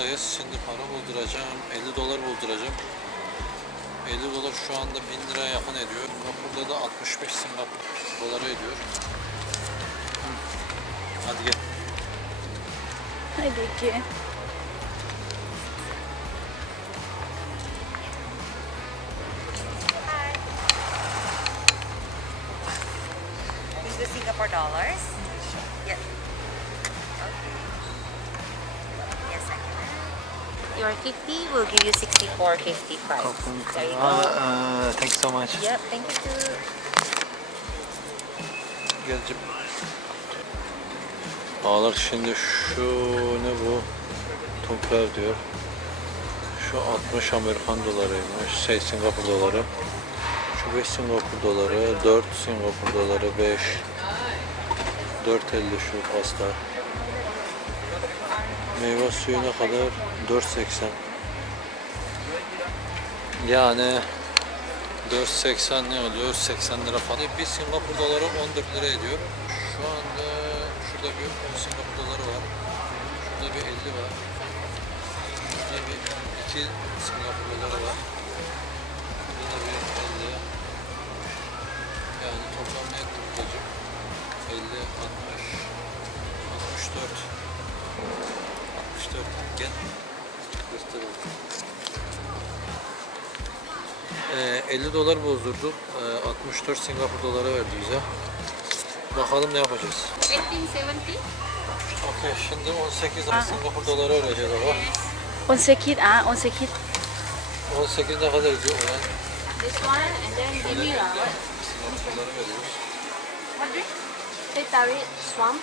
buradayız. Şimdi para bulduracağım. 50 dolar bulduracağım. 50 dolar şu anda 1000 liraya yakın ediyor. Singapur'da da 65 Singapur doları ediyor. Hadi gel. Hadi ki. Use the Singapore dollars. Your 50 will give you 64.55. There you go. Aa, thank you so much. Yep, thank you too. Geleceğim. Ağlar şimdi şu ne bu? Tumpler diyor. Şu 60 Amerikan dolarıymış. Şey Singapur doları. Şu 5 Singapur doları. 4 Singapur doları. 5. 4.50 şu pasta. Meyve suyu ne kadar? 4.80. Yani 4.80 ne oluyor? 80 lira falan. Bir Singapur doları 14 lira ediyor. Şu anda şurada bir 10 Singapur doları var. Şurada bir 50 var. Şurada bir 2 Singapur doları var. Şurada da bir 50. Yani toplam ne etti buradacık? 50, 60, 64. 64. Gel. Gösterelim. Ee, 50 dolar bozdurduk. Ee, 64 Singapur doları verdi bize. Bakalım ne yapacağız. 1870. Okey şimdi 18 Singapur doları ödeyeceğiz ama. 18 ah, 18. 18 ne kadar ediyor ulan? This one and then vanilla. Singapur doları veriyoruz. What drink? Teh tarik swamp.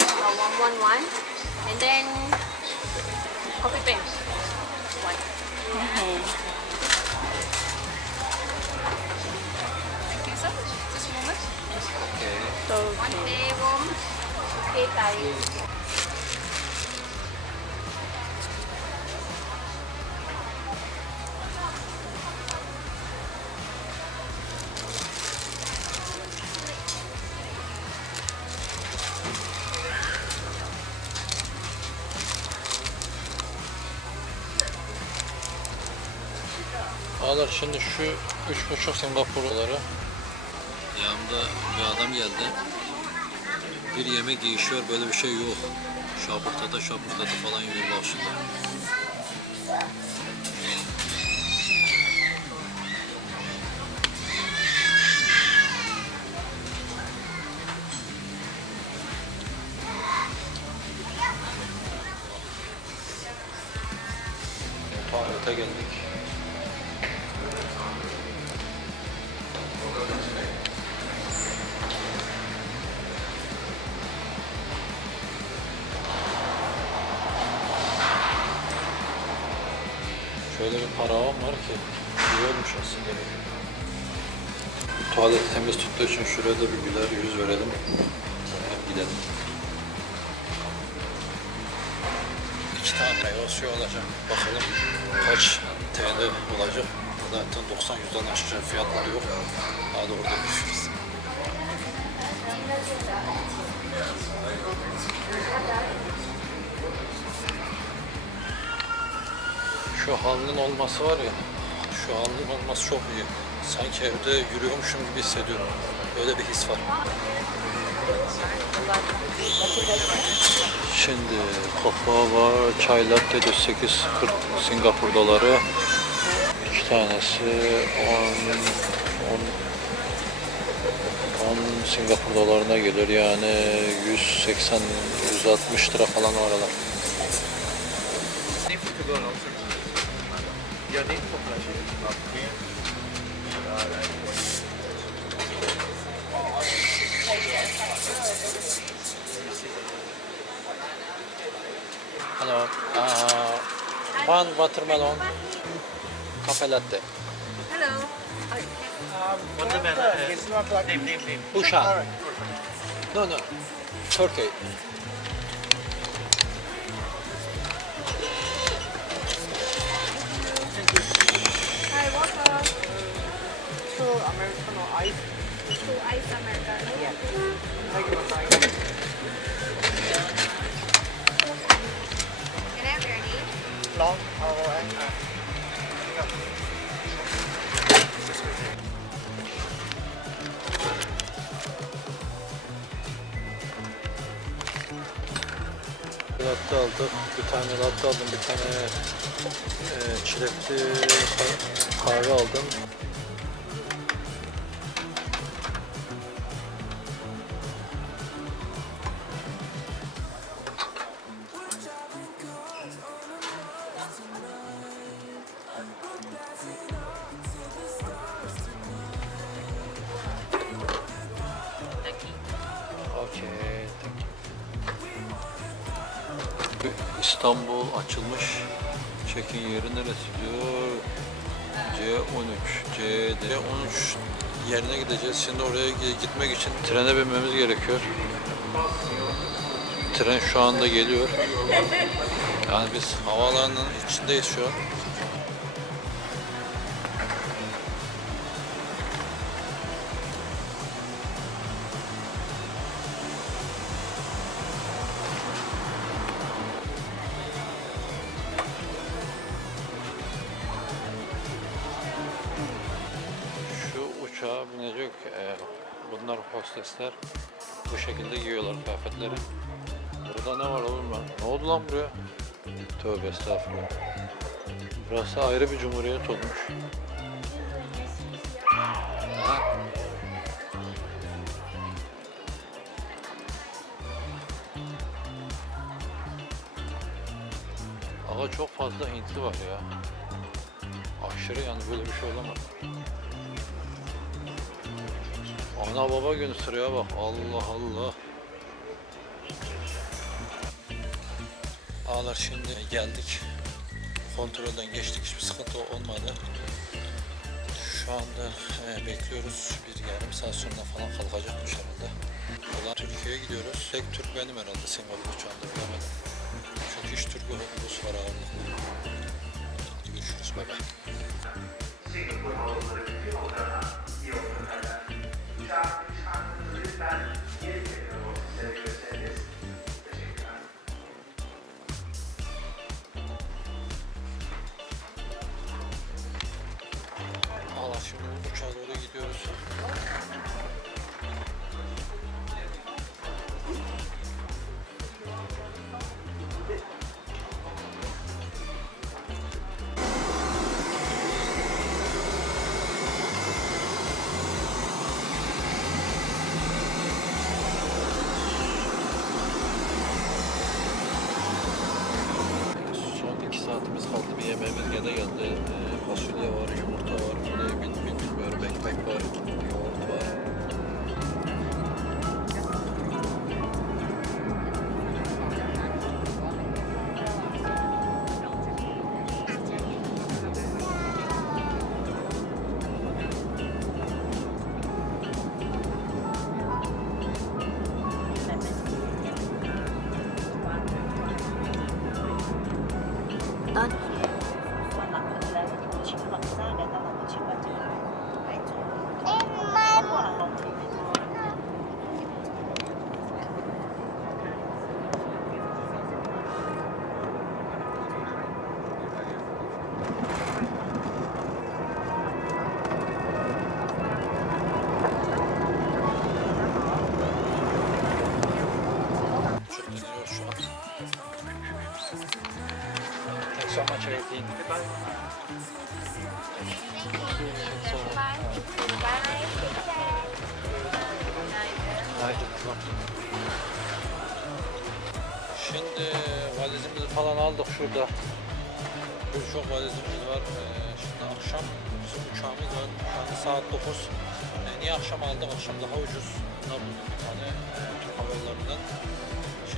Uh, one one one. And then coffee pen. One. Thank you sir. Just a moment. Okey. One teh warm. Teh tarik. Ağlar şimdi şu 3,5 Singapur doları. Yanımda bir adam geldi. Bir yemek yiyişiyor böyle bir şey yok. Şapurtada şapurtada falan yiyor bak şimdi. Tuvalete geldik. Şöyle bir paravan var ki güzelmiş aslında. Tuvaleti temiz tuttuğu için şuraya da bir güler yüz verelim. Hem gidelim. İki tane meyve olacak. Bakalım kaç TL olacak. Zaten 90 yüzden aşağı fiyatları yok. Daha da orada Şu halının olması var ya, şu halının olması çok iyi. Sanki evde yürüyormuşum gibi hissediyorum. Öyle bir his var. Şimdi kafa var, çay latte de 8.40 Singapur doları. İki tanesi 10 10 10 Singapur dolarına gelir yani 180 160 lira falan o Your name for pleasure. Okay. Hello. Uh, one watermelon, cafe latte. Hello. Watermelon. Uh, name, name, name. Uşan. No, no. Turkey. Americano ice. Two ice Americano? Yeah. Thank you, Masai. Can I have your name? Long. Oh, and, uh, latte aldık. Bir tane latte aldım. Bir tane e, çilekli kahve aldım. İstanbul açılmış. Çekin yeri neresi diyor. C13. C'de 13 yerine gideceğiz. Şimdi oraya gi- gitmek için trene binmemiz gerekiyor. Tren şu anda geliyor. Yani biz havaalanının içindeyiz şu an. Uçağa binecek bunlar hostesler bu şekilde giyiyorlar kıyafetleri. Burada ne var oğlum lan? Ne oldu lan buraya? Tövbe estağfurullah. Burası ayrı bir cumhuriyet olmuş. Ha? Çok fazla Hintli var ya. Aşırı yani böyle bir şey olamaz. Ana baba günü sıraya bak. Allah Allah. Ağlar şimdi geldik. Kontrolden geçtik. Hiçbir sıkıntı olmadı. Şu anda e, bekliyoruz. Bir yarım saat sonra falan kalkacakmış herhalde. Ulan Türkiye'ye gidiyoruz. Tek Türk benim herhalde Singapur uçağında bilemedim. Çünkü hiç Türk yok. Rus var ağırlıklı. Görüşürüz. Bay bay. Allah 啊 tamam. Şimdi valizimizi falan aldık şurada. Birçok valizimiz var. Ee, şimdi akşam bizim uçağımız var. Anda saat 9. Ee, niye akşam aldık? Akşam daha ucuz. Bunlar bulduk bir tane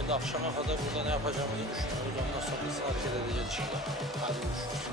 Şimdi akşama kadar burada ne yapacağımızı düşünüyoruz. Ondan sonra hareket edeceğiz şimdi. Hadi görüşürüz.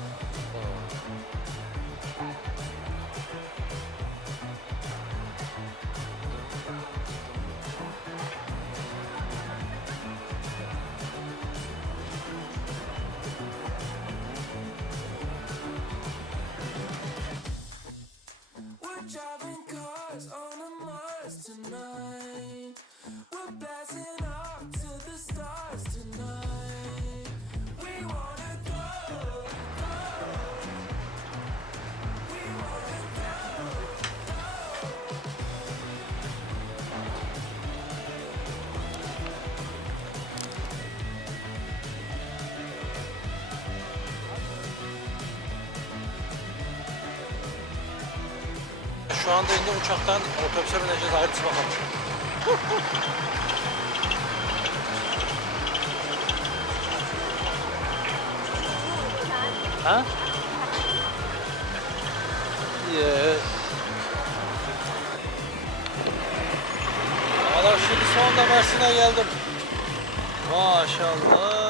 Şu anda indi uçaktan otobüse bineceğiz. Hayırlısı bakalım. ha? Yes. Adam şimdi sonunda Mersin'e geldim. Maşallah.